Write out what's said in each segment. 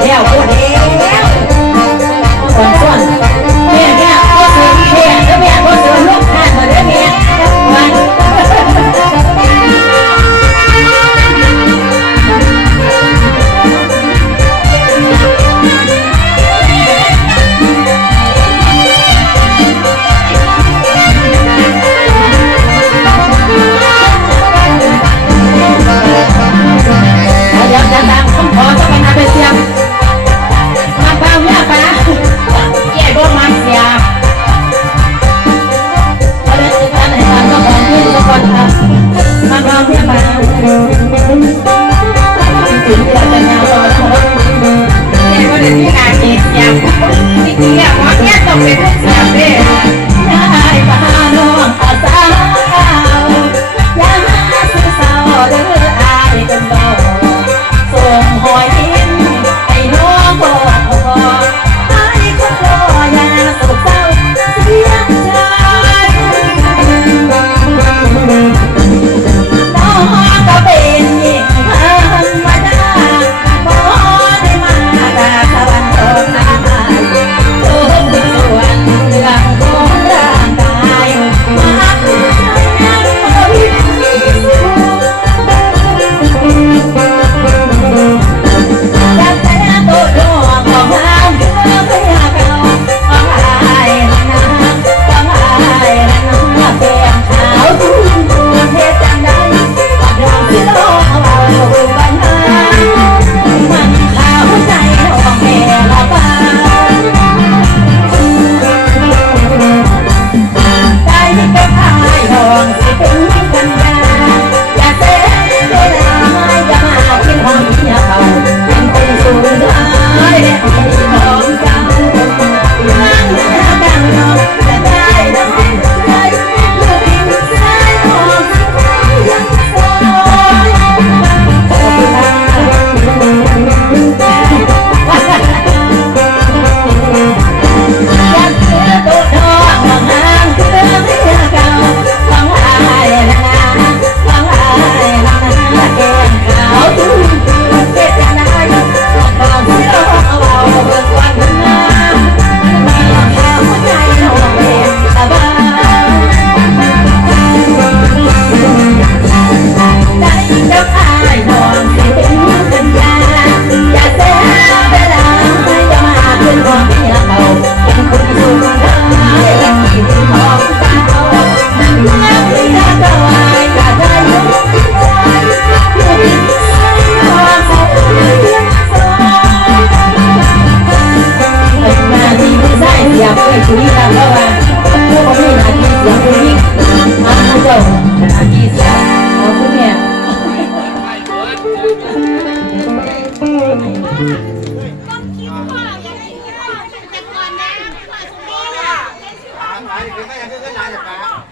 Yeah.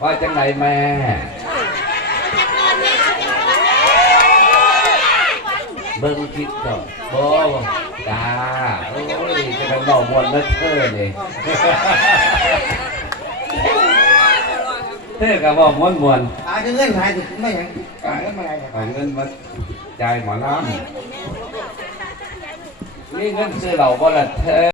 ว่าจังไหนแม่ เบิ่งคลิปก่อนโอ้จ้าโอ้ยจะเป็นเบามวนเลิศเท่นี่เท่กับเบามวนมวนหาเงินหายไม่ยังหาเงินมาอะไรเอาเงินมาจ่ายหมอน้ำนี่เงินซื้อเราบ่ละเธอ